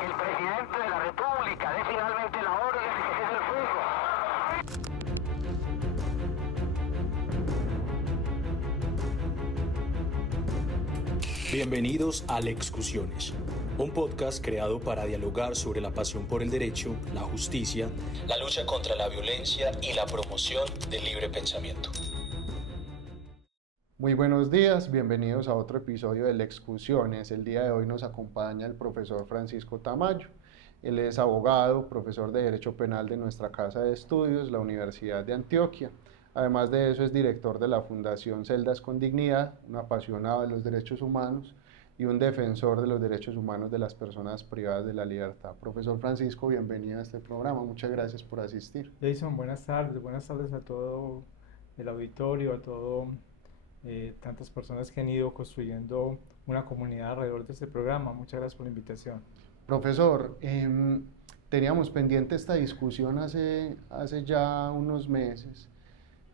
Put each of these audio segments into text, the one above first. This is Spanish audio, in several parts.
que el presidente de la República dé finalmente la orden de que cese el fuego. Bienvenidos a Lexcusiones, un podcast creado para dialogar sobre la pasión por el derecho, la justicia, la lucha contra la violencia y la promoción del libre pensamiento. Muy buenos días, bienvenidos a otro episodio de Lexcusiones. El día de hoy nos acompaña el profesor Francisco Tamayo. Él es abogado, profesor de Derecho Penal de nuestra Casa de Estudios, la Universidad de Antioquia. Además de eso es director de la Fundación Celdas con Dignidad, un apasionado de los derechos humanos y un defensor de los derechos humanos de las personas privadas de la libertad. Profesor Francisco, bienvenido a este programa, muchas gracias por asistir. Jason, buenas tardes a todo el auditorio, a todo tantas personas que han ido construyendo una comunidad alrededor de este programa. Muchas gracias por la invitación. Profesor, teníamos pendiente esta discusión hace ya unos meses,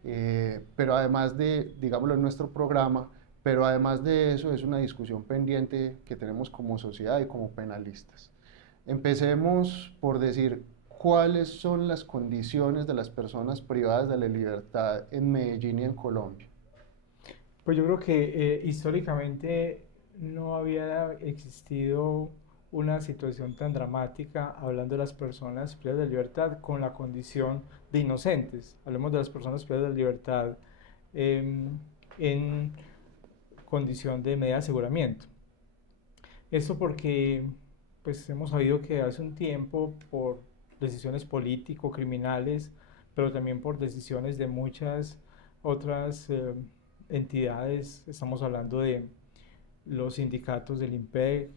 pero además de, digámoslo, en nuestro programa, pero además de eso es una discusión pendiente que tenemos como sociedad y como penalistas. Empecemos por decir cuáles son las condiciones de las personas privadas de la libertad en Medellín y en Colombia. Pues yo creo que históricamente no había existido una situación tan dramática hablando de las personas privadas de libertad con la condición de inocentes. Hablemos de las personas privadas de libertad en condición de medida de aseguramiento. Esto porque pues hemos sabido que hace un tiempo por decisiones político-criminales, pero también por decisiones de muchas otras entidades, estamos hablando de los sindicatos del IMPEC,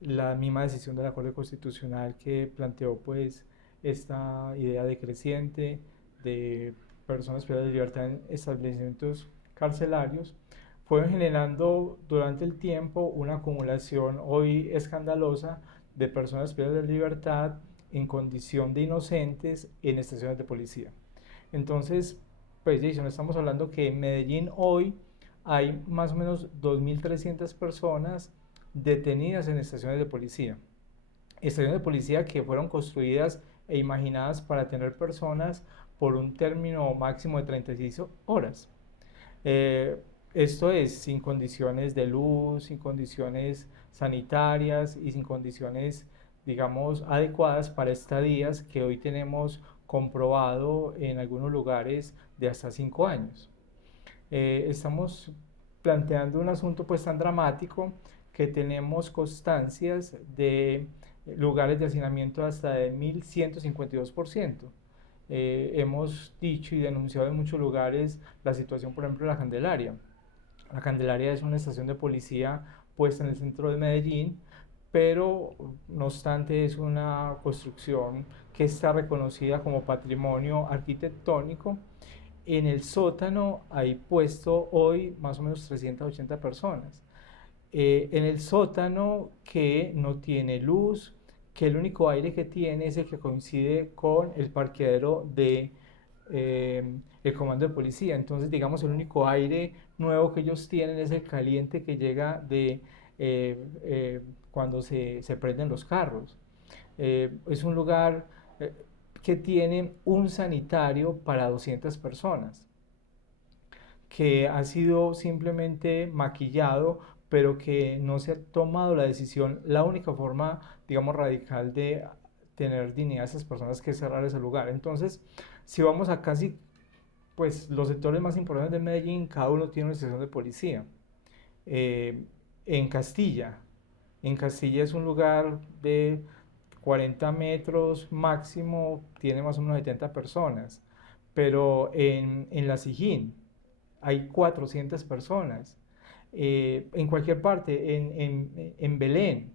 la misma decisión de la Corte Constitucional que planteó pues esta idea decreciente de personas privadas de libertad en establecimientos carcelarios, fueron generando durante el tiempo una acumulación hoy escandalosa de personas privadas de libertad en condición de inocentes en estaciones de policía. Entonces, pues Jason, estamos hablando que en Medellín hoy hay más o menos 2.300 personas detenidas en estaciones de policía. Estaciones de policía que fueron construidas e imaginadas para tener personas por un término máximo de 36 horas. Esto es sin condiciones de luz, sin condiciones sanitarias y sin condiciones, digamos, adecuadas para estadías que hoy tenemos comprobado en algunos lugares de hasta 5 años. Estamos planteando un asunto pues tan dramático que tenemos constancias de lugares de hacinamiento hasta de 1.152%. Hemos dicho y denunciado en muchos lugares la situación, por ejemplo, de la Candelaria. La Candelaria es una estación de policía puesta en el centro de Medellín, pero no obstante es una construcción que está reconocida como patrimonio arquitectónico. En el sótano hay puesto hoy más o menos 380 personas. En el sótano que no tiene luz, que el único aire que tiene es el que coincide con el parqueadero de el comando de policía. Entonces, digamos, el único aire nuevo que ellos tienen es el caliente que llega de cuando se prenden los carros. Es un lugar que tiene un sanitario para 200 personas, que ha sido simplemente maquillado, pero que no se ha tomado la decisión, la única forma, digamos, radical de tener dignidad a esas personas que es cerrar ese lugar. Entonces, si vamos a casi, pues, los sectores más importantes de Medellín, cada uno tiene una estación de policía. En Castilla es un lugar de 40 metros máximo, tiene más o menos 70 personas, pero en La Sijín hay 400 personas. En cualquier parte, en Belén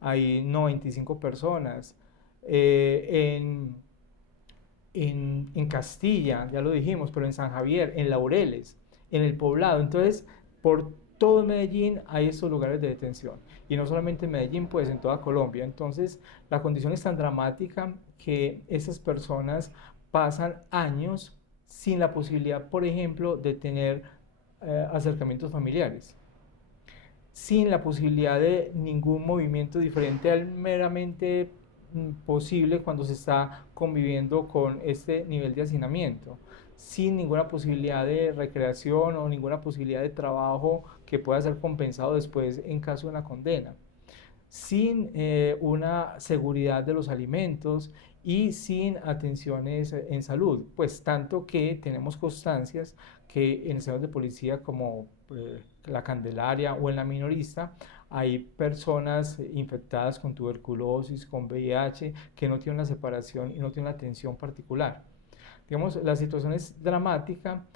hay 95 personas. En Castilla, ya lo dijimos, pero en San Javier, en Laureles, en El Poblado. Entonces, por todo Medellín hay estos lugares de detención. Y no solamente en Medellín, pues en toda Colombia. Entonces, la condición es tan dramática que esas personas pasan años sin la posibilidad, por ejemplo, de tener acercamientos familiares. sin la posibilidad de ningún movimiento diferente al meramente posible cuando se está conviviendo con este nivel de hacinamiento, sin ninguna posibilidad de recreación o ninguna posibilidad de trabajo que pueda ser compensado después en caso de una condena, sin una seguridad de los alimentos y sin atenciones en salud, pues tanto que tenemos constancias que en centros de policía como la Candelaria o en la Minorista hay personas infectadas con tuberculosis, con VIH, que no tienen una separación y no tienen una atención particular. Digamos, la situación es dramática,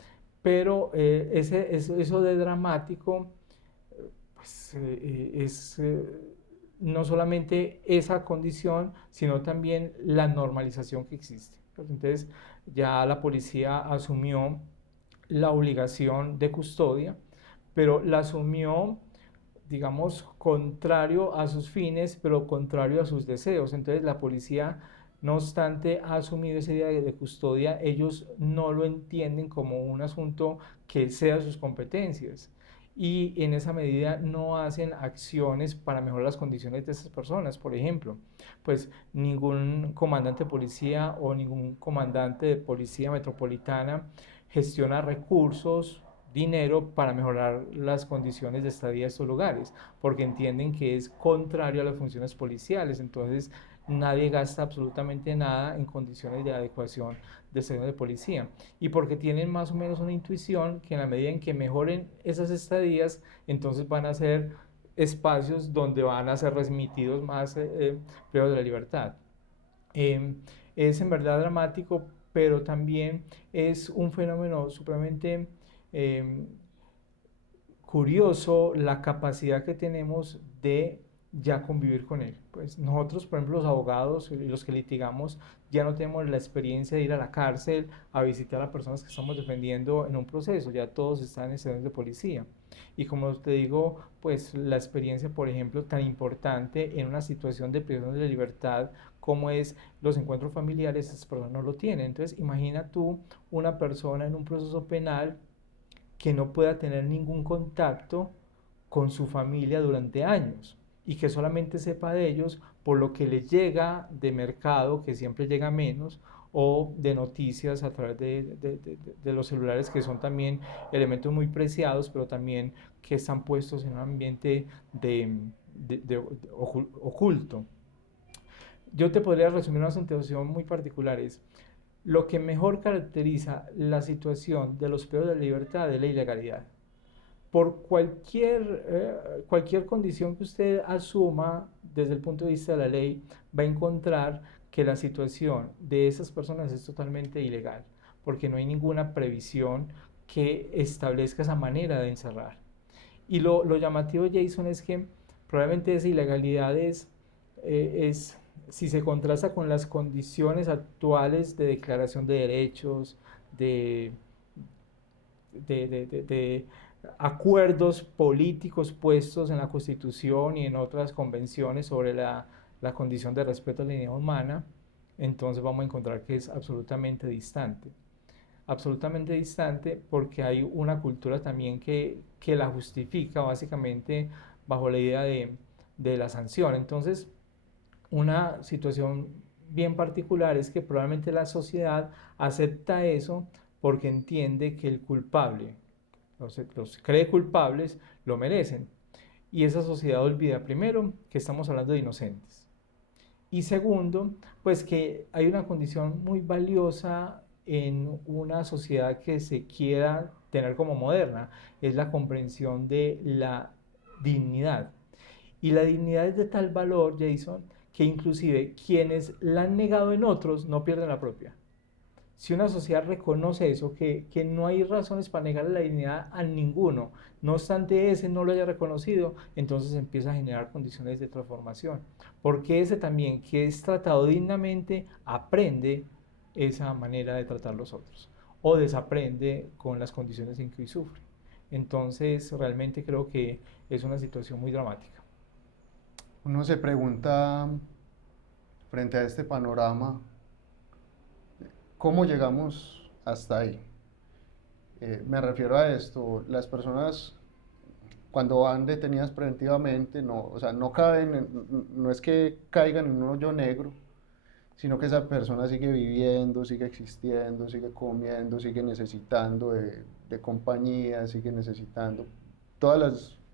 pero eso de dramático pues, es no solamente esa condición, sino también la normalización que existe. Entonces, ya la policía asumió la obligación de custodia, pero la asumió, digamos, contrario a sus fines, pero contrario a sus deseos. Entonces, la policía, no obstante, ha asumido ese día de custodia, ellos no lo entienden como un asunto que sea sus competencias. Y en esa medida no hacen acciones para mejorar las condiciones de esas personas. Por ejemplo, pues ningún comandante de policía o ningún comandante de policía metropolitana gestiona recursos, dinero para mejorar las condiciones de estadía de estos lugares, porque entienden que es contrario a las funciones policiales. Entonces nadie gasta absolutamente nada en condiciones de adecuación de servicios de policía, y porque tienen más o menos una intuición que en la medida en que mejoren esas estadías, entonces van a ser espacios donde van a ser remitidos más privados de la libertad. Es en verdad dramático, pero también es un fenómeno supremamente curioso la capacidad que tenemos de ya convivir con él. Pues nosotros, por ejemplo, los abogados y los que litigamos, ya no tenemos la experiencia de ir a la cárcel a visitar a personas que estamos defendiendo en un proceso, ya todos están en estaciones de policía. Y como te digo, pues la experiencia, por ejemplo, tan importante en una situación de privación de libertad como es los encuentros familiares, esas personas no lo tienen. Entonces, imagina tú una persona en un proceso penal que no pueda tener ningún contacto con su familia durante años y que solamente sepa de ellos por lo que les llega de mercado, que siempre llega menos, o de noticias a través de los celulares, que son también elementos muy preciados, pero también que están puestos en un ambiente oculto. Yo te podría resumir una situación muy particular. Lo que mejor caracteriza la situación de los privados de la libertad es la ilegalidad. Por cualquier condición que usted asuma desde el punto de vista de la ley, va a encontrar que la situación de esas personas es totalmente ilegal, porque no hay ninguna previsión que establezca esa manera de encerrar. Y lo llamativo, Jason, es que probablemente esa ilegalidad si se contrasta con las condiciones actuales de declaración de derechos, de acuerdos políticos puestos en la Constitución y en otras convenciones sobre la condición de respeto a la dignidad humana, entonces vamos a encontrar que es absolutamente distante. Absolutamente distante, porque hay una cultura también que la justifica básicamente bajo la idea de la sanción. Entonces, una situación bien particular es que probablemente la sociedad acepta eso porque entiende que el culpable, los cree culpables, lo merecen. Y esa sociedad olvida, primero, que estamos hablando de inocentes. Y segundo, pues que hay una condición muy valiosa en una sociedad que se quiera tener como moderna, es la comprensión de la dignidad. Y la dignidad es de tal valor, Jason, que inclusive quienes la han negado en otros no pierden la propia. Si una sociedad reconoce eso, que no hay razones para negarle la dignidad a ninguno, no obstante ese no lo haya reconocido, entonces empieza a generar condiciones de transformación. Porque ese también, que es tratado dignamente, aprende esa manera de tratar a los otros, o desaprende con las condiciones en que hoy sufre. Entonces, realmente creo que es una situación muy dramática. Uno se pregunta, frente a este panorama, ¿cómo llegamos hasta ahí? Me refiero a esto, las personas cuando van detenidas preventivamente, no, o sea, no caben, no es que caigan en un hoyo negro, sino que esa persona sigue viviendo, sigue existiendo, sigue comiendo, sigue necesitando de compañía, sigue necesitando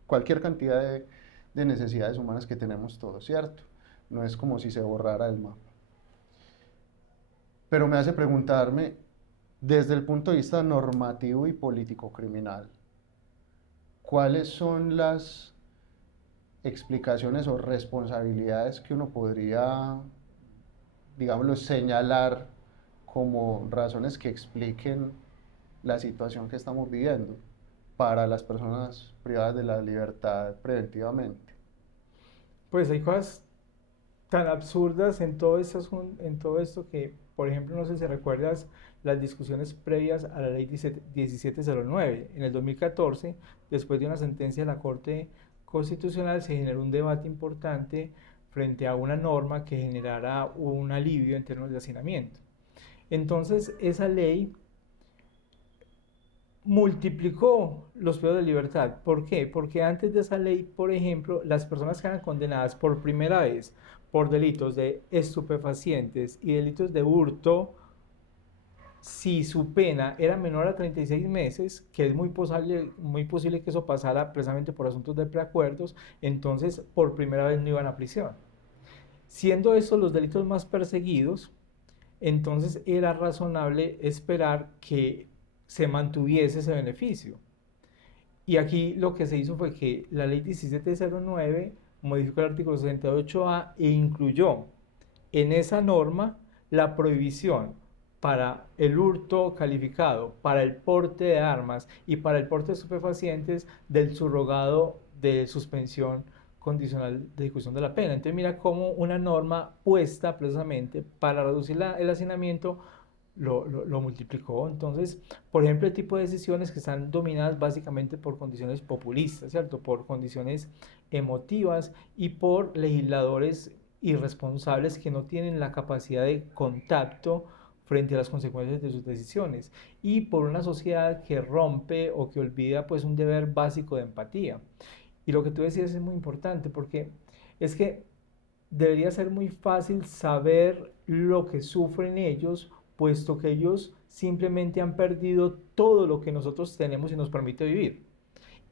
cualquier cantidad de necesidades humanas que tenemos todos, ¿cierto? No es como si se borrara el mapa. Pero me hace preguntarme, desde el punto de vista normativo y político criminal, ¿cuáles son las explicaciones o responsabilidades que uno podría, digámoslo, señalar como razones que expliquen la situación que estamos viviendo para las personas privadas de la libertad preventivamente? Pues hay cosas tan absurdas en en todo esto que, por ejemplo, no sé si recuerdas las discusiones previas a la ley 1709. En el 2014, después de una sentencia de la Corte Constitucional, se generó un debate importante frente a una norma que generara un alivio en términos de hacinamiento. Entonces, esa ley multiplicó los periodos de libertad. ¿Por qué? Porque antes de esa ley, por ejemplo, las personas que eran condenadas por primera vez por delitos de estupefacientes y delitos de hurto, si su pena era menor a 36 meses, que es muy posible que eso pasara precisamente por asuntos de preacuerdos, entonces por primera vez no iban a prisión. Siendo estos los delitos más perseguidos, entonces era razonable esperar que se mantuviese ese beneficio. Y aquí lo que se hizo fue que la ley 1709 modificó el artículo 68A e incluyó en esa norma la prohibición para el hurto calificado, para el porte de armas y para el porte de estupefacientes del subrogado de suspensión condicional de ejecución de la pena. Entonces mira cómo una norma puesta precisamente para reducir el hacinamiento lo multiplicó. Entonces, por ejemplo, el tipo de decisiones que están dominadas básicamente por condiciones populistas, ¿cierto? Por condiciones emotivas y por legisladores irresponsables que no tienen la capacidad de contacto frente a las consecuencias de sus decisiones, y por una sociedad que rompe o que olvida pues un deber básico de empatía. Y lo que tú decías es muy importante, porque es que debería ser muy fácil saber lo que sufren ellos, puesto que ellos simplemente han perdido todo lo que nosotros tenemos y nos permite vivir.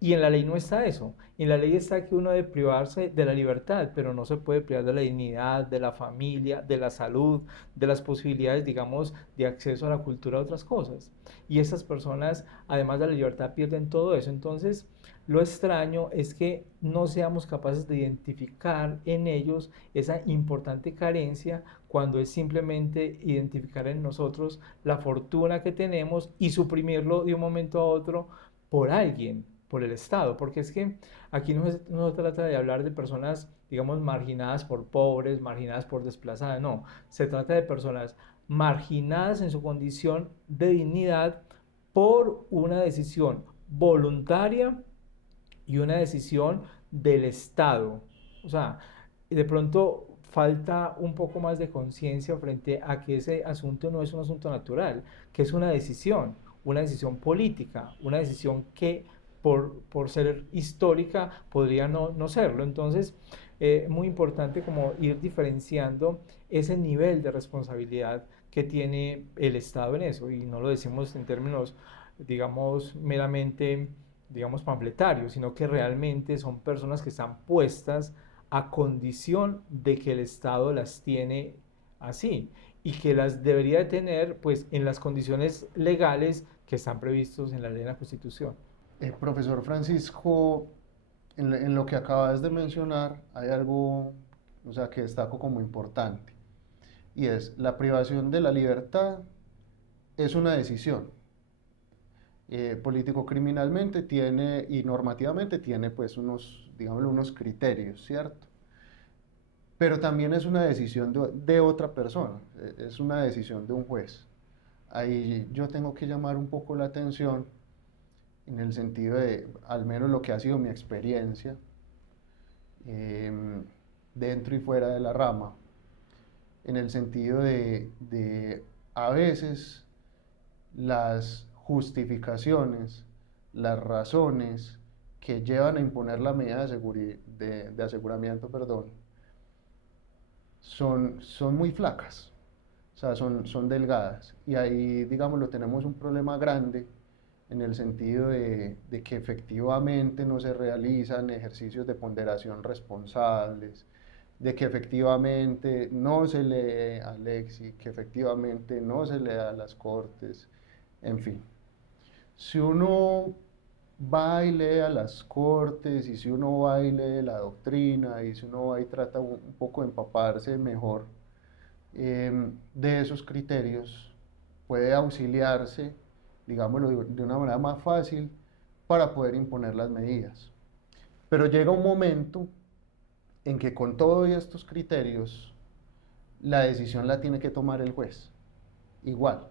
Y en la ley no está eso. En la ley está que uno debe privarse de la libertad, pero no se puede privar de la dignidad, de la familia, de la salud, de las posibilidades, digamos, de acceso a la cultura, a otras cosas. Y esas personas, además de la libertad, pierden todo eso. Entonces, lo extraño es que no seamos capaces de identificar en ellos esa importante carencia, cuando es simplemente identificar en nosotros la fortuna que tenemos y suprimirlo de un momento a otro por alguien, por el Estado. Porque es que aquí no se trata de hablar de personas, digamos, marginadas por pobres, marginadas por desplazadas, no. Se trata de personas marginadas en su condición de dignidad por una decisión voluntaria y una decisión del Estado. O sea, de pronto falta un poco más de conciencia frente a que ese asunto no es un asunto natural, que es una decisión política, una decisión que por ser histórica podría no serlo. Entonces, muy importante como ir diferenciando ese nivel de responsabilidad que tiene el Estado en eso, y no lo decimos en términos, digamos, meramente, digamos, panfletarios, sino que realmente son personas que están puestas a condición de que el Estado las tiene así, y que las debería de tener pues en las condiciones legales que están previstos en la ley de la Constitución. Profesor Francisco, en lo que acabas de mencionar hay algo, o sea, que destaco como importante, y es la privación de la libertad es una decisión. Político-criminalmente tiene y normativamente tiene pues unos, digámoslo, unos criterios, ¿cierto? Pero también es una decisión de otra persona, es una decisión de un juez. Ahí yo tengo que llamar un poco la atención en el sentido de, al menos lo que ha sido mi experiencia, dentro y fuera de la rama, en el sentido de a veces las justificaciones, las razones que llevan a imponer la medida de aseguramiento, perdón, son muy flacas, o sea, son delgadas. Y ahí, digámoslo, tenemos un problema grande en el sentido de que efectivamente no se realizan ejercicios de ponderación responsables, de que efectivamente no se lee al EXI, que efectivamente no se lee a las Cortes, en fin. Si uno va y lee a las Cortes, y si uno va y lee la doctrina, y si uno va y trata un poco de empaparse mejor de esos criterios, puede auxiliarse, digámoslo, de una manera más fácil para poder imponer las medidas. Pero llega un momento en que con todos estos criterios, la decisión la tiene que tomar el juez, igual.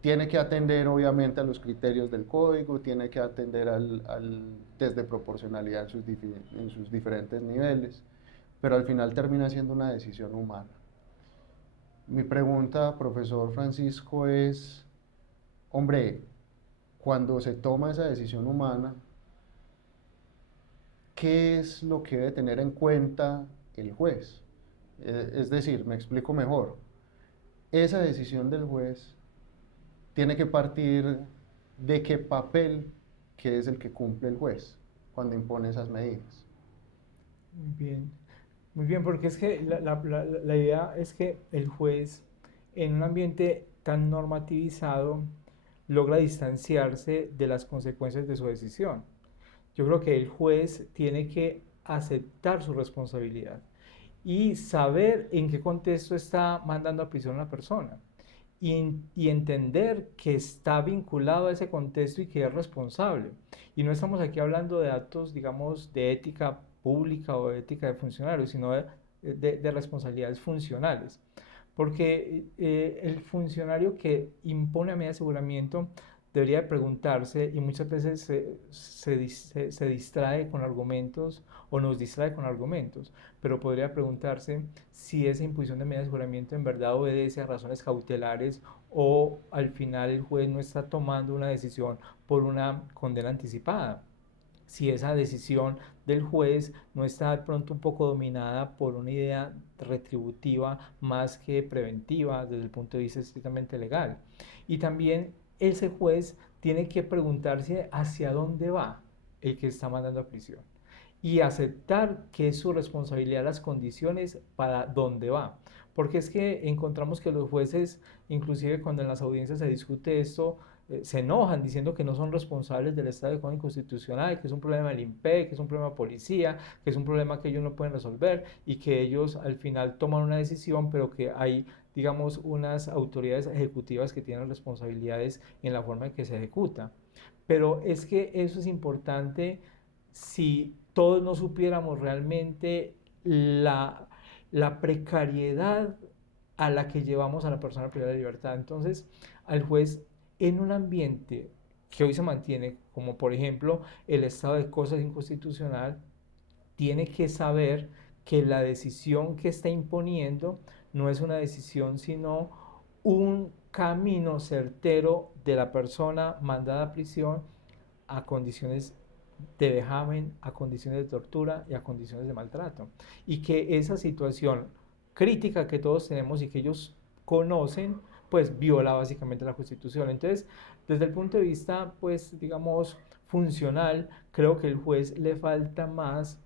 Tiene que atender obviamente a los criterios del código, tiene que atender al test de proporcionalidad en sus diferentes niveles, pero al final termina siendo una decisión humana. Mi pregunta, profesor Francisco, es, hombre, cuando se toma esa decisión humana, ¿qué es lo que debe tener en cuenta el juez? Es decir, me explico mejor, esa decisión del juez tiene que partir de qué papel, que es el que cumple el juez cuando impone esas medidas. Muy bien, porque es que la idea es que el juez, en un ambiente tan normativizado, logra distanciarse de las consecuencias de su decisión. Yo creo que el juez tiene que aceptar su responsabilidad y saber en qué contexto está mandando a prisión a una persona. Y entender que está vinculado a ese contexto y que es responsable. Y no estamos aquí hablando de actos, digamos, de ética pública o de ética de funcionarios, sino de responsabilidades funcionales. Porque el funcionario que impone a medida de aseguramiento debería preguntarse, y muchas veces se distrae con argumentos o nos distrae con argumentos, pero podría preguntarse si esa imposición de medida de aseguramiento en verdad obedece a razones cautelares o al final el juez no está tomando una decisión por una condena anticipada. Si esa decisión del juez no está de pronto un poco dominada por una idea retributiva más que preventiva desde el punto de vista estrictamente legal. Y también ese juez tiene que preguntarse hacia dónde va el que está mandando a prisión y aceptar que es su responsabilidad las condiciones para dónde va. Porque es que encontramos que los jueces, inclusive cuando en las audiencias se discute esto, se enojan diciendo que no son responsables del estado de cuadro inconstitucional, que es un problema del INPE, que es un problema de policía, que es un problema que ellos no pueden resolver y que ellos al final toman una decisión, pero que hay, digamos, unas autoridades ejecutivas que tienen responsabilidades en la forma en que se ejecuta. Pero es que eso es importante si todos no supiéramos realmente la precariedad a la que llevamos a la persona privada de libertad. Entonces, al juez, en un ambiente que hoy se mantiene, como por ejemplo el estado de cosas inconstitucional, tiene que saber que la decisión que está imponiendo no es una decisión, sino un camino certero de la persona mandada a prisión a condiciones de vejamen, a condiciones de tortura y a condiciones de maltrato. Y que esa situación crítica que todos tenemos y que ellos conocen, pues viola básicamente la Constitución. Entonces, desde el punto de vista, pues, digamos, funcional, creo que al juez le falta más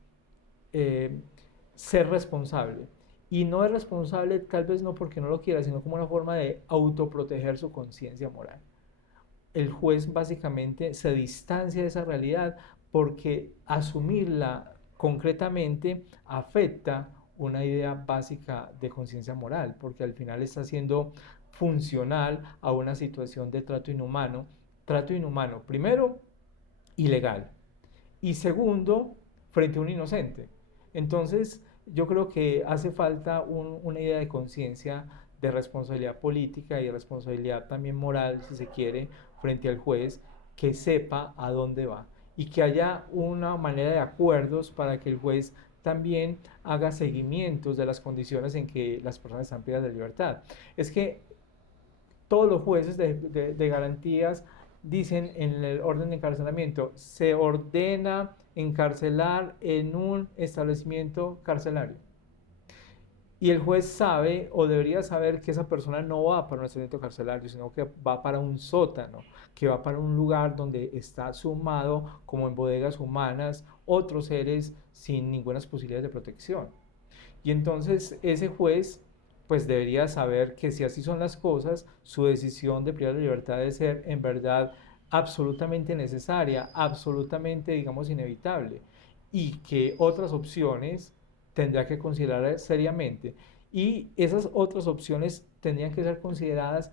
ser responsable. Y no es responsable tal vez no porque no lo quiera, sino como una forma de autoproteger su conciencia moral. El juez básicamente se distancia de esa realidad porque asumirla concretamente afecta una idea básica de conciencia moral, porque al final está siendo funcional a una situación de trato inhumano, primero, ilegal, y segundo, frente a un inocente. Entonces, yo creo que hace falta una idea de conciencia, de responsabilidad política y de responsabilidad también moral, si se quiere, frente al juez, que sepa a dónde va y que haya una manera de acuerdos para que el juez también haga seguimientos de las condiciones en que las personas están privadas de libertad. Es que todos los jueces de garantías dicen en el orden de encarcelamiento, se ordena encarcelar en un establecimiento carcelario. Y el juez sabe o debería saber que esa persona no va para un establecimiento carcelario, sino que va para un sótano, que va para un lugar donde está sumado, como en bodegas humanas, otros seres sin ninguna posibilidad de protección. Y entonces ese juez pues debería saber que si así son las cosas, su decisión de privar de libertad debe ser en verdad absolutamente necesaria, absolutamente, digamos, inevitable, y que otras opciones tendrá que considerar seriamente. Y esas otras opciones tendrían que ser consideradas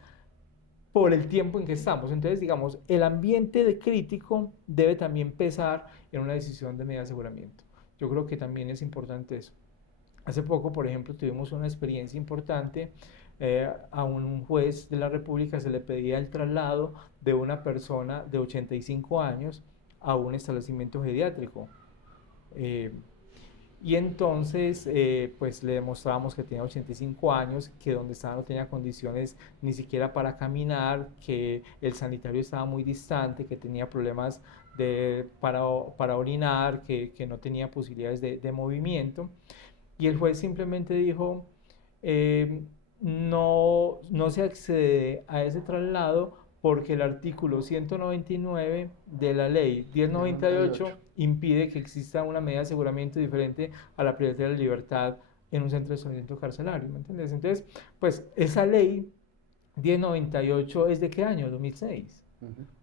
por el tiempo en que estamos. Entonces, digamos, el ambiente de crítico debe también pesar en una decisión de medida de aseguramiento. Yo creo que también es importante eso. Hace poco, por ejemplo, tuvimos una experiencia importante. A un juez de la República se le pedía el traslado de una persona de 85 años a un establecimiento geriátrico. Y entonces, pues le demostrábamos que tenía 85 años, que donde estaba no tenía condiciones ni siquiera para caminar, que el sanitario estaba muy distante, que tenía problemas para orinar, que no tenía posibilidades de movimiento. Y el juez simplemente dijo, no se accede a ese traslado porque el artículo 199 de la ley 1098 impide que exista una medida de aseguramiento diferente a la privacidad de la libertad en un centro de establecimiento carcelario, ¿me entiendes? Entonces, pues esa ley 1098 ¿es de qué año? 2006.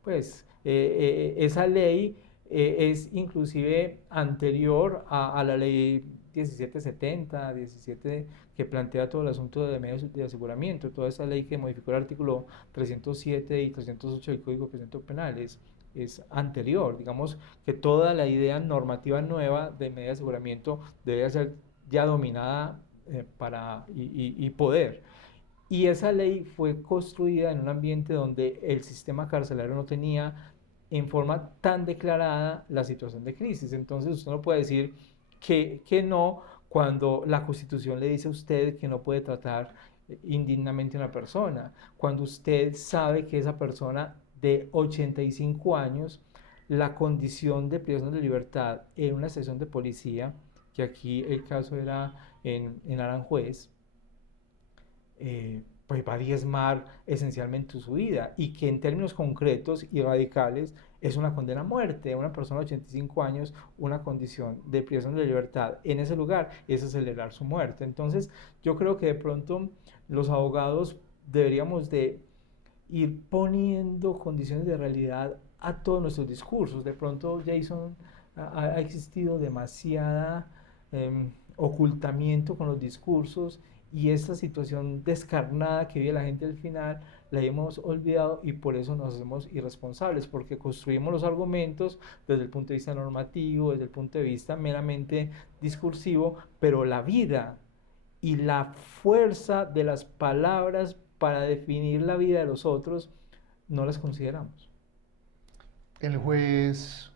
Pues esa ley es inclusive anterior a la ley 1770, 17, que plantea todo el asunto de medios de aseguramiento, toda esa ley que modificó el artículo 307 y 308 del Código de Procedimiento Penal es anterior. Digamos que toda la idea normativa nueva de medidas de aseguramiento debe ser ya dominada y poder. Y esa ley fue construida en un ambiente donde el sistema carcelario no tenía en forma tan declarada la situación de crisis. Entonces usted no puede decir que no cuando la Constitución le dice a usted que no puede tratar indignamente a una persona, cuando usted sabe que esa persona de 85 años, la condición de privación de libertad en una estación de policía, que aquí el caso era en Aranjuez, pues va a diezmar esencialmente su vida, y que en términos concretos y radicales es una condena a muerte. Una persona de 85 años, una condición de privación de libertad en ese lugar es acelerar su muerte. Entonces yo creo que de pronto los abogados deberíamos de ir poniendo condiciones de realidad a todos nuestros discursos. De pronto, Jason, ha existido demasiada ocultamiento con los discursos, y esta situación descarnada que vive la gente al final la hemos olvidado, y por eso nos hacemos irresponsables, porque construimos los argumentos desde el punto de vista normativo, desde el punto de vista meramente discursivo, pero la vida y la fuerza de las palabras para definir la vida de los otros no las consideramos. El juez,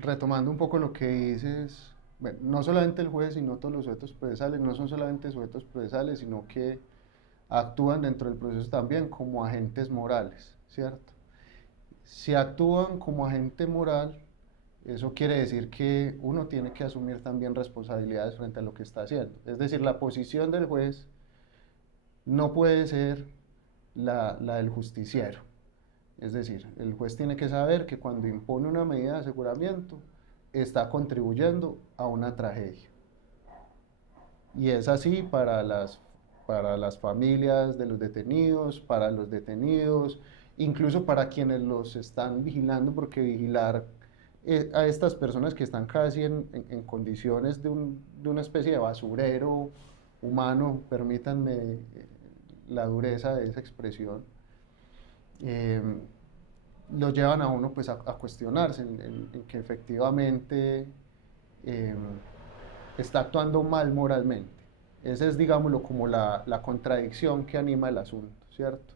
retomando un poco lo que dices, bueno, no solamente el juez, sino todos los sujetos procesales, no son solamente sujetos procesales, sino que actúan dentro del proceso también como agentes morales, ¿cierto? Si actúan como agente moral, eso quiere decir que uno tiene que asumir también responsabilidades frente a lo que está haciendo. Es decir, la posición del juez no puede ser la del justiciero. Es decir, el juez tiene que saber que cuando impone una medida de aseguramiento, está contribuyendo a una tragedia. Y es así para las familias de los detenidos, para los detenidos, incluso para quienes los están vigilando, porque vigilar a estas personas que están casi en condiciones de una especie de basurero humano, permítanme la dureza de esa expresión, lo llevan a uno pues a cuestionarse en que efectivamente está actuando mal moralmente. Esa es, digámoslo, como la contradicción que anima el asunto, ¿cierto?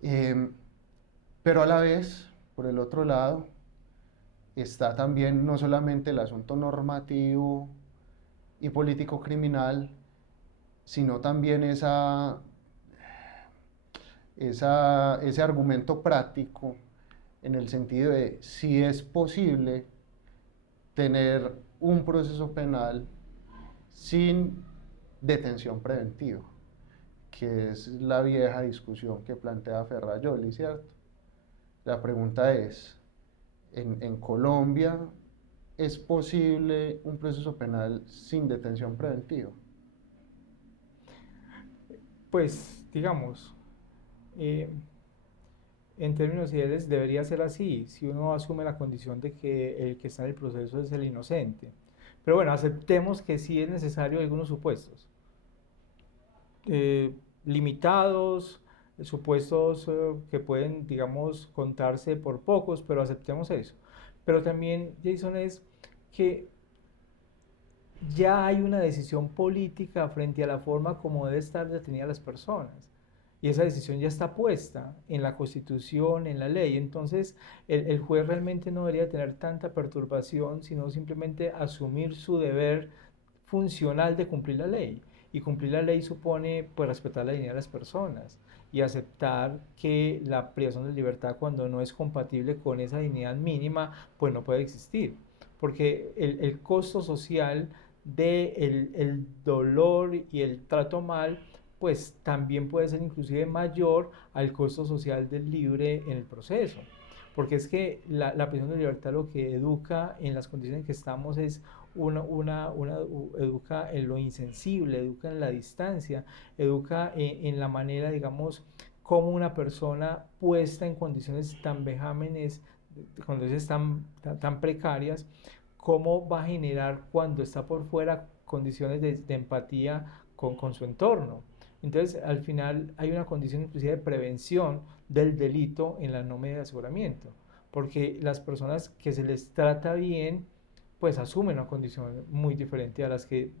Pero a la vez, por el otro lado, está también no solamente el asunto normativo y político criminal, sino también ese argumento práctico en el sentido de si es posible tener un proceso penal sin detención preventiva, que es la vieja discusión que plantea Ferrajoli, ¿cierto? La pregunta es, ¿en Colombia es posible un proceso penal sin detención preventiva? Pues, digamos, en términos ideales debería ser así, si uno asume la condición de que el que está en el proceso es el inocente. Pero bueno, aceptemos que sí es necesario algunos supuestos. Limitados, supuestos que pueden, digamos, contarse por pocos, pero aceptemos eso. Pero también, Jason, es que ya hay una decisión política frente a la forma como deben estar detenidas las personas. Y esa decisión ya está puesta en la Constitución, en la ley. Entonces, el juez realmente no debería tener tanta perturbación, sino simplemente asumir su deber funcional de cumplir la ley. Y cumplir la ley supone, pues, respetar la dignidad de las personas y aceptar que la privación de libertad, cuando no es compatible con esa dignidad mínima, pues no puede existir. Porque el costo social del dolor y el trato mal, pues también puede ser inclusive mayor al costo social del libre en el proceso. Porque es que la prisión de libertad lo que educa en las condiciones en que estamos es educa en lo insensible, educa en la distancia, educa en la manera, digamos, como una persona puesta en condiciones tan vejámenes, condiciones tan precarias, cómo va a generar cuando está por fuera condiciones de empatía con su entorno. Entonces, al final hay una condición inclusive de prevención del delito en la no medida de aseguramiento, porque las personas que se les trata bien, pues asumen una condición muy diferente a las que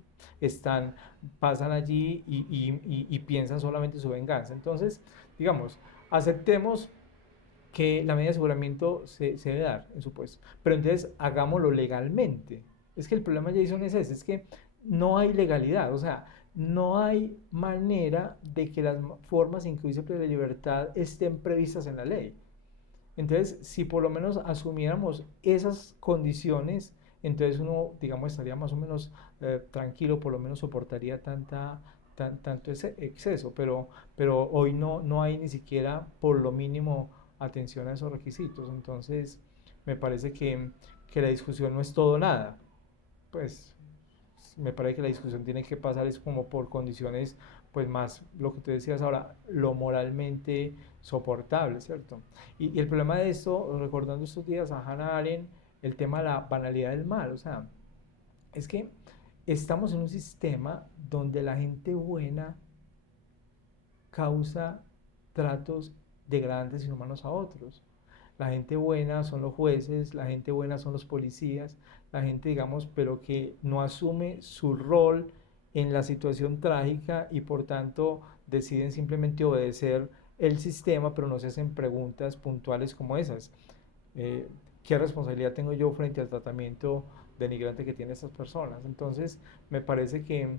pasan allí y piensan solamente su venganza. Entonces, digamos, aceptemos que la medida de aseguramiento se debe dar en su puesto, pero entonces hagámoslo legalmente. Es que el problema, Jason, es ese, es que no hay legalidad, o sea, no hay manera de que las formas en que hoy se priva de libertad estén previstas en la ley. Entonces, si por lo menos asumiéramos esas condiciones, entonces uno, digamos, estaría más o menos tranquilo, por lo menos soportaría tanto ese exceso, pero hoy no hay ni siquiera por lo mínimo atención a esos requisitos. Entonces, me parece que la discusión no es todo nada. Pues me parece que la discusión tiene que pasar es como por condiciones, pues más lo que tú decías ahora, lo moralmente soportable, ¿cierto? Y el problema de esto, recordando estos días a Hannah Arendt, el tema de la banalidad del mal, o sea, es que estamos en un sistema donde la gente buena causa tratos degradantes y inhumanos a otros. La gente buena son los jueces, la gente buena son los policías, la gente, digamos, pero que no asume su rol en la situación trágica y por tanto deciden simplemente obedecer el sistema, pero no se hacen preguntas puntuales como esas. ¿Qué responsabilidad tengo yo frente al tratamiento denigrante que tienen estas personas? Entonces, me parece que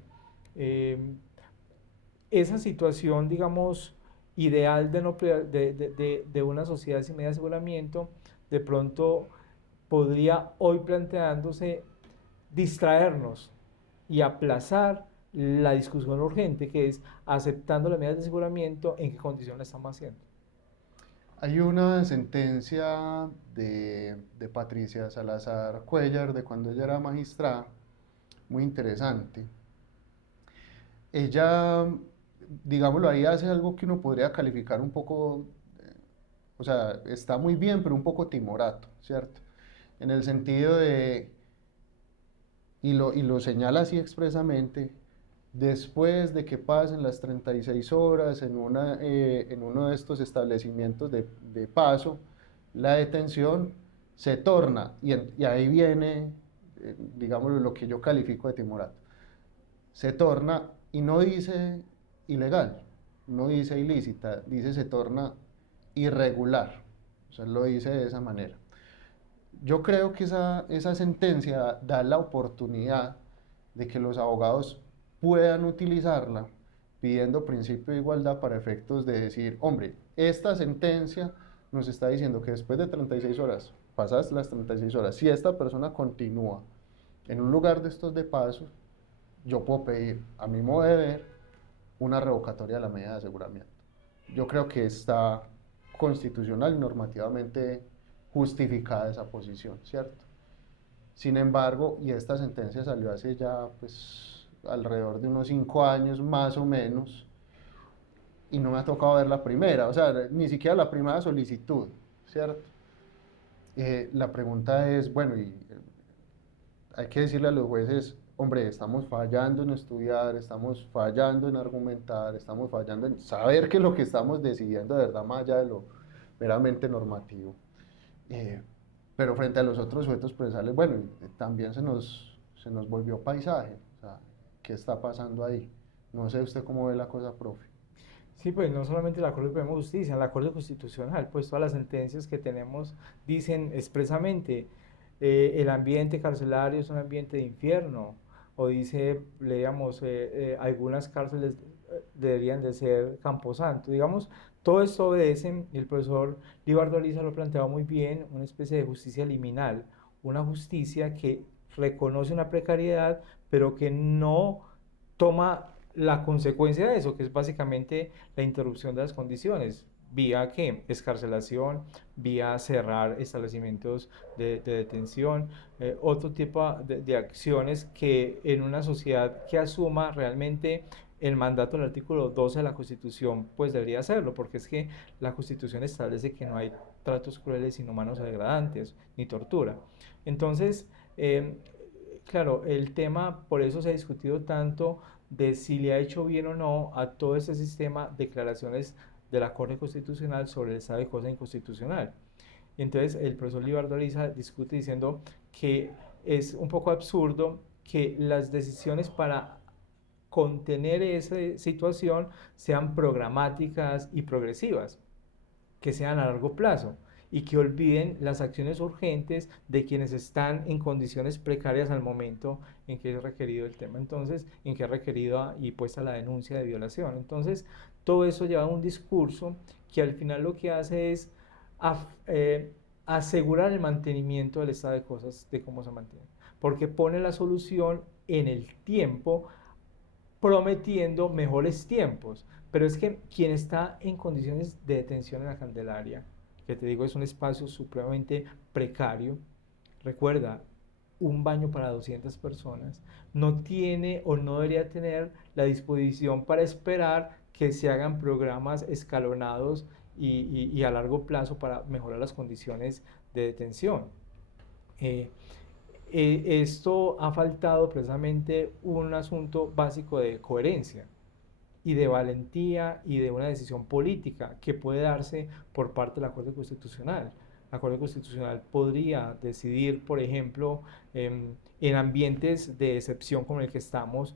esa situación, digamos, ideal de una sociedad sin medida de aseguramiento, de pronto podría hoy planteándose distraernos y aplazar la discusión urgente, que es aceptando las medidas de aseguramiento, en qué condiciones la estamos haciendo. Hay una sentencia de Patricia Salazar Cuellar, de cuando ella era magistrada, muy interesante. Ella, digámoslo ahí, hace algo que uno podría calificar un poco, o sea, está muy bien, pero un poco timorato, ¿cierto? En el sentido de, y lo señala así expresamente, después de que pasen las 36 horas en uno de estos establecimientos de paso, la detención se torna, y ahí viene, digámoslo, lo que yo califico de timorato, se torna, y no dice ilegal, no dice ilícita, dice se torna irregular, o sea, lo dice de esa manera. Yo creo que esa sentencia da la oportunidad de que los abogados puedan utilizarla pidiendo principio de igualdad para efectos de decir, hombre, esta sentencia nos está diciendo que después de 36 horas, pasadas las 36 horas, si esta persona continúa en un lugar de estos de paso, yo puedo pedir a mi modo de ver una revocatoria de la medida de aseguramiento. Yo creo que está constitucional y normativamente justificada esa posición, ¿cierto? Sin embargo, y esta sentencia salió hace ya pues alrededor de unos 5 años más o menos, y no me ha tocado ver la primera, o sea, ni siquiera la primera solicitud, ¿cierto? La pregunta es, bueno, y hay que decirle a los jueces, hombre, estamos fallando en estudiar, estamos fallando en argumentar, estamos fallando en saber que lo que estamos decidiendo de verdad más allá de lo meramente normativo. Pero frente a los otros sujetos procesales, bueno, también se nos volvió paisaje, o sea, ¿qué está pasando ahí? No sé usted cómo ve la cosa, profe. Sí, pues no solamente la Corte Suprema de Justicia, en la Corte Constitucional, pues todas las sentencias que tenemos dicen expresamente el ambiente carcelario es un ambiente de infierno, o dice, leíamos, algunas cárceles deberían de ser camposanto, digamos, todo esto obedece, y el profesor Libardo Aliza lo planteaba muy bien, una especie de justicia liminal, una justicia que reconoce una precariedad, pero que no toma la consecuencia de eso, que es básicamente la interrupción de las condiciones, vía ¿qué? Excarcelación, vía cerrar establecimientos de detención, otro tipo de acciones que en una sociedad que asuma realmente el mandato del artículo 12 de la Constitución, pues debería hacerlo, porque es que la Constitución establece que no hay tratos crueles, inhumanos o degradantes, ni tortura. Entonces, claro, el tema, por eso se ha discutido tanto de si le ha hecho bien o no a todo ese sistema de declaraciones de la Corte Constitucional sobre el estado de cosas inconstitucional. Entonces, el profesor Libardo Aliza discute diciendo que es un poco absurdo que las decisiones para contener esa situación sean programáticas y progresivas, que sean a largo plazo y que olviden las acciones urgentes de quienes están en condiciones precarias al momento en que es requerido el tema, entonces, en que es requerido y puesta la denuncia de violación. Entonces, todo eso lleva a un discurso que al final lo que hace es asegurar el mantenimiento del estado de cosas, de cómo se mantiene, porque pone la solución en el tiempo, prometiendo mejores tiempos, pero es que quien está en condiciones de detención en la Candelaria, que te digo es un espacio supremamente precario, recuerda, un baño para 200 personas, no tiene o no debería tener la disposición para esperar que se hagan programas escalonados y a largo plazo para mejorar las condiciones de detención. Esto ha faltado precisamente un asunto básico de coherencia y de valentía y de una decisión política que puede darse por parte de la Corte Constitucional. La Corte Constitucional podría decidir, por ejemplo, en ambientes de excepción como el que estamos,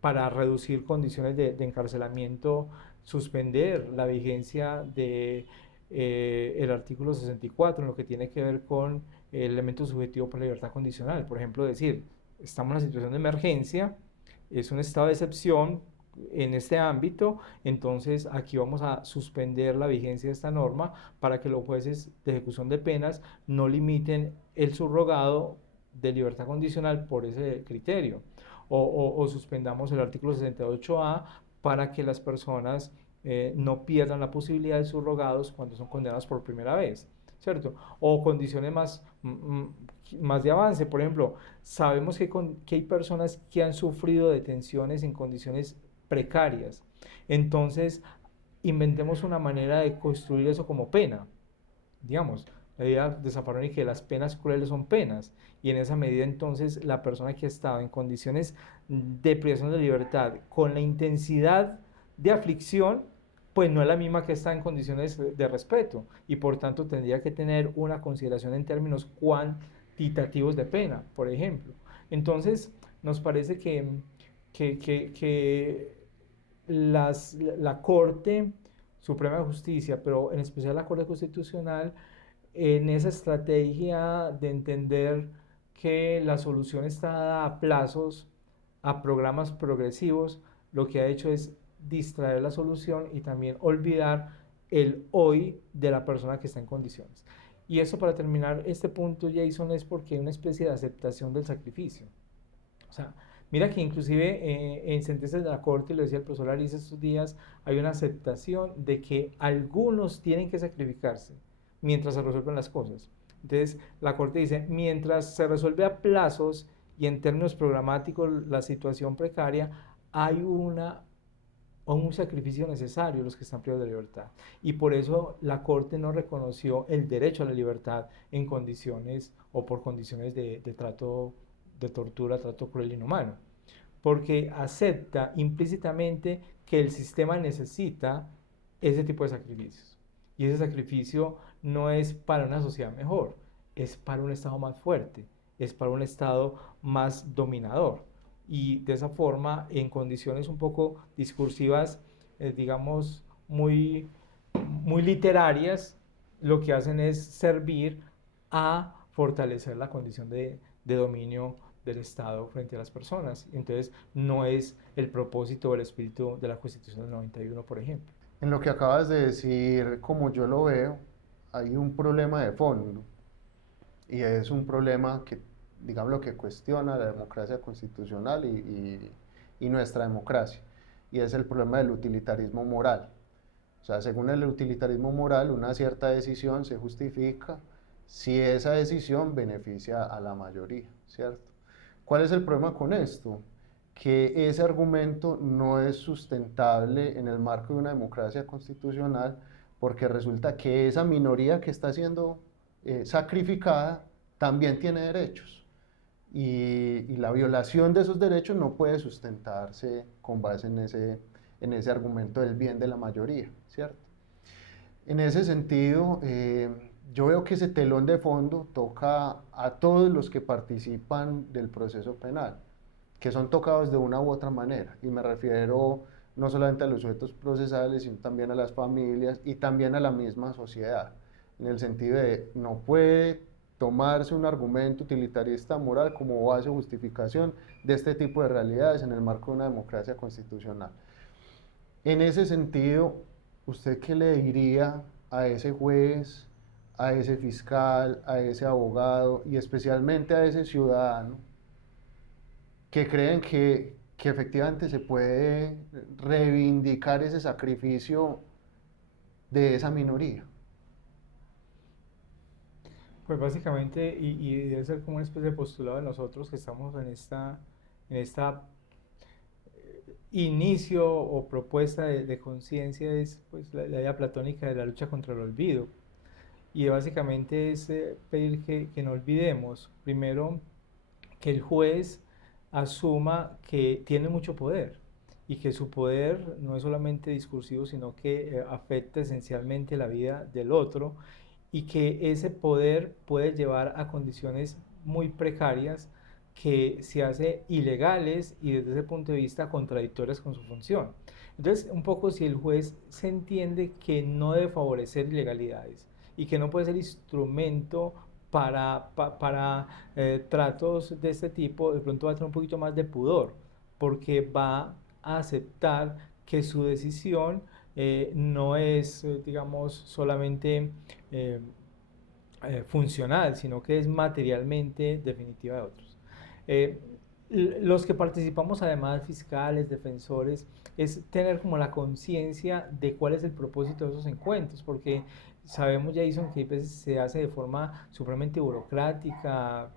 para reducir condiciones de encarcelamiento, suspender la vigencia de el artículo 64 en lo que tiene que ver con el elemento subjetivo por la libertad condicional. Por ejemplo, decir, estamos en una situación de emergencia, es un estado de excepción en este ámbito, entonces aquí vamos a suspender la vigencia de esta norma para que los jueces de ejecución de penas no limiten el subrogado de libertad condicional por ese criterio, o suspendamos el artículo 68A para que las personas no pierdan la posibilidad de subrogados cuando son condenados por primera vez, ¿cierto? O condiciones más de avance. Por ejemplo, sabemos que hay personas que han sufrido detenciones en condiciones precarias. Entonces, inventemos una manera de construir eso como pena. Digamos, la idea de Zaffaroni que las penas crueles son penas, y en esa medida entonces la persona que ha estado en condiciones de privación de libertad con la intensidad de aflicción, pues no es la misma que está en condiciones de respeto, y por tanto tendría que tener una consideración en términos cuantitativos de pena, por ejemplo. Entonces, nos parece que la Corte Suprema de Justicia, pero en especial la Corte Constitucional, en esa estrategia de entender que la solución está dada a plazos, a programas progresivos, lo que ha hecho es distraer la solución y también olvidar el hoy de la persona que está en condiciones. Y eso, para terminar este punto, Jason, es porque hay una especie de aceptación del sacrificio. O sea, mira que inclusive en sentencias de la Corte, lo decía el profesor Ariza estos días, hay una aceptación de que algunos tienen que sacrificarse mientras se resuelven las cosas. Entonces, la Corte dice, mientras se resuelve a plazos y en términos programáticos la situación precaria, hay un sacrificio necesario los que están privados de libertad. Y por eso la Corte no reconoció el derecho a la libertad en condiciones o por condiciones de trato, de tortura, trato cruel e inhumano, porque acepta implícitamente que el sistema necesita ese tipo de sacrificios. Y ese sacrificio no es para una sociedad mejor, es para un Estado más fuerte, es para un Estado más dominador. Y de esa forma, en condiciones un poco discursivas, digamos, muy literarias, lo que hacen es servir a fortalecer la condición de dominio del Estado frente a las personas. Entonces, no es el propósito o el espíritu de la Constitución del 91, por ejemplo. En lo que acabas de decir, como yo lo veo, hay un problema de fondo, y es un problema que, digamos, que cuestiona la democracia constitucional y nuestra democracia, y es el problema del utilitarismo moral. O sea, según el utilitarismo moral, una cierta decisión se justifica si esa decisión beneficia a la mayoría, ¿cierto? ¿Cuál es el problema con esto? Que ese argumento no es sustentable en el marco de una democracia constitucional, porque resulta que esa minoría que está siendo sacrificada también tiene derechos, y la violación de esos derechos no puede sustentarse con base en ese argumento del bien de la mayoría, ¿cierto? En ese sentido, yo veo que ese telón de fondo toca a todos los que participan del proceso penal, que son tocados de una u otra manera, y me refiero no solamente a los sujetos procesales, sino también a las familias y también a la misma sociedad, en el sentido de no puede tomarse un argumento utilitarista moral como base o justificación de este tipo de realidades en el marco de una democracia constitucional. En ese sentido, ¿usted qué le diría a ese juez, a ese fiscal, a ese abogado y especialmente a ese ciudadano que creen que efectivamente se puede reivindicar ese sacrificio de esa minoría? Pues básicamente, y debe ser como una especie de postulado de nosotros que estamos en esta inicio o propuesta de conciencia, es pues la idea platónica de la lucha contra el olvido. Y básicamente es pedir que no olvidemos, primero, que el juez asuma que tiene mucho poder y que su poder no es solamente discursivo, sino que afecta esencialmente la vida del otro, y que ese poder puede llevar a condiciones muy precarias que se hace ilegales y desde ese punto de vista contradictorias con su función. Entonces, un poco, si el juez se entiende que no debe favorecer ilegalidades y que no puede ser instrumento para tratos de este tipo, de pronto va a tener un poquito más de pudor, porque va a aceptar que su decisión no es, digamos, solamente funcional, sino que es materialmente definitiva de otros. Los que participamos, además, fiscales, defensores, es tener como la conciencia de cuál es el propósito de esos encuentros, porque sabemos, Jason, que a veces se hace de forma supremamente burocrática,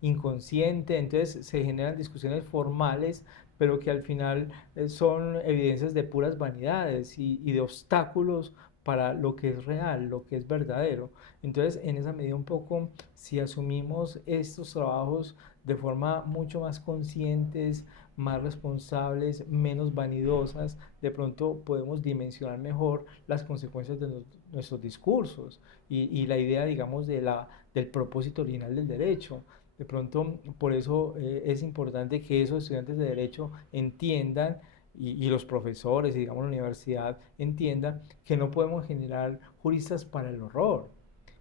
inconsciente, entonces se generan discusiones formales, pero que al final son evidencias de puras vanidades y de obstáculos para lo que es real, lo que es verdadero. Entonces, en esa medida un poco, si asumimos estos trabajos de forma mucho más conscientes, más responsables, menos vanidosas, de pronto podemos dimensionar mejor las consecuencias de nuestros discursos y la idea, digamos, del propósito original del derecho. De pronto, por eso es importante que esos estudiantes de derecho entiendan, y los profesores y, digamos, la universidad entiendan que no podemos generar juristas para el horror,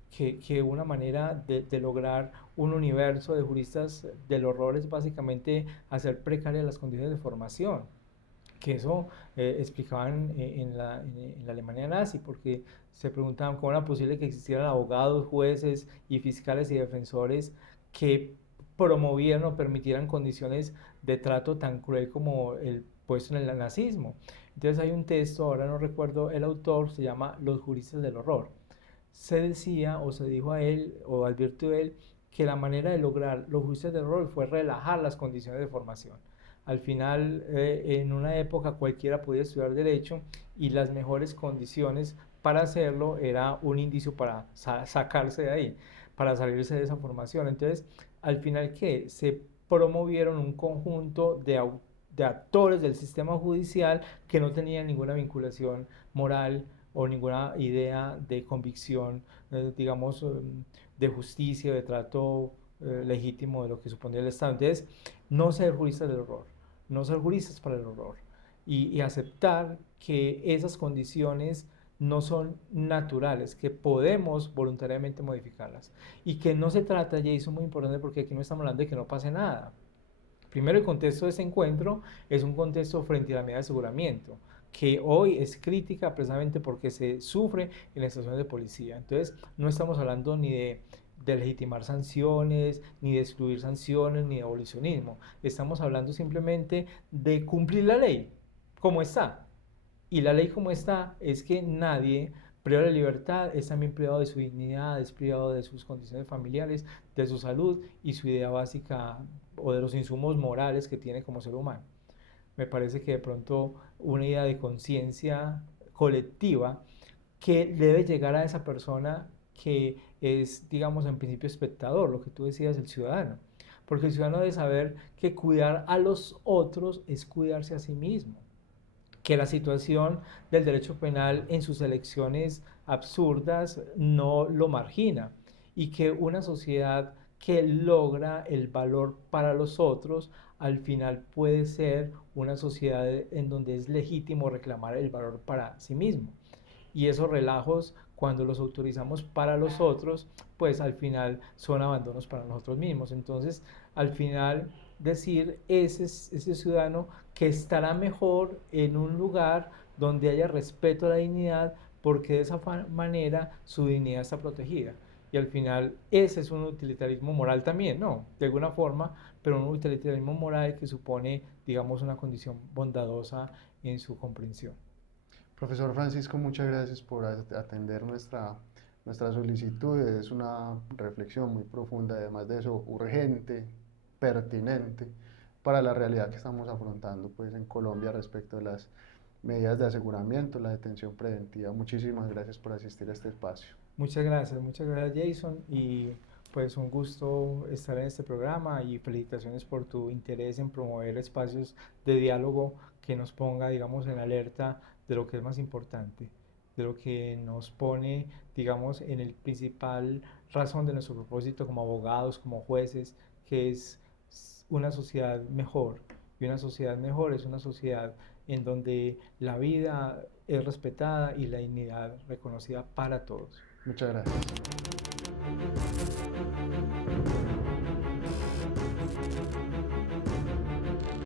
que una manera de lograr un universo de juristas del horror es básicamente hacer precarias las condiciones de formación, que eso explicaban en la Alemania nazi, porque se preguntaban cómo era posible que existieran abogados, jueces y fiscales y defensores que promovieran o permitieran condiciones de trato tan cruel como el puesto en el nazismo. Entonces hay un texto, ahora no recuerdo el autor, se llama Los juristas del horror. Se decía o se dijo a él o advirtió él que la manera de lograr los juristas del horror fue relajar las condiciones de formación. Al final, en una época cualquiera podía estudiar derecho y las mejores condiciones para hacerlo era un indicio para sacarse de ahí, para salirse de esa formación. Entonces, al final, ¿qué? Se promovieron un conjunto de actores del sistema judicial que no tenían ninguna vinculación moral o ninguna idea de convicción, digamos, de justicia, de trato legítimo de lo que supondría el Estado. Entonces, no ser juristas del horror, no ser juristas para el horror y aceptar que esas condiciones no son naturales, que podemos voluntariamente modificarlas y que no se trata, Jason, muy importante porque aquí no estamos hablando de que no pase nada. Primero, el contexto de ese encuentro es un contexto frente a la medida de aseguramiento, que hoy es crítica precisamente porque se sufre en las estaciones de policía. Entonces, no estamos hablando ni de legitimar sanciones, ni de excluir sanciones, ni de abolicionismo. Estamos hablando simplemente de cumplir la ley como está. Y la ley como está es que nadie privado de libertad es también privado de su dignidad, es privado de sus condiciones familiares, de su salud y su idea básica o de los insumos morales que tiene como ser humano. Me parece que de pronto una idea de conciencia colectiva que debe llegar a esa persona que es, digamos, en principio espectador, lo que tú decías, el ciudadano. Porque el ciudadano debe saber que cuidar a los otros es cuidarse a sí mismo. Que la situación del derecho penal en sus elecciones absurdas no lo margina y que una sociedad que logra el valor para los otros al final puede ser una sociedad en donde es legítimo reclamar el valor para sí mismo. Y esos relajos, cuando los autorizamos para los otros, pues al final son abandonos para nosotros mismos. Entonces, al final decir ese ciudadano que estará mejor en un lugar donde haya respeto a la dignidad, porque de esa manera su dignidad está protegida. Y al final ese es un utilitarismo moral también, ¿no? De alguna forma, pero un utilitarismo moral que supone, digamos, una condición bondadosa en su comprensión. Profesor Francisco, muchas gracias por atender nuestra solicitud. Es una reflexión muy profunda, además de eso, urgente, pertinente para la realidad que estamos afrontando pues, en Colombia respecto a las medidas de aseguramiento, la detención preventiva. Muchísimas gracias por asistir a este espacio. Muchas gracias Jason, y pues un gusto estar en este programa y felicitaciones por tu interés en promover espacios de diálogo que nos ponga, digamos, en alerta de lo que es más importante, de lo que nos pone, digamos, en el principal razón de nuestro propósito como abogados, como jueces, que es una sociedad mejor. Y una sociedad mejor es una sociedad en donde la vida es respetada y la dignidad reconocida para todos. Muchas gracias.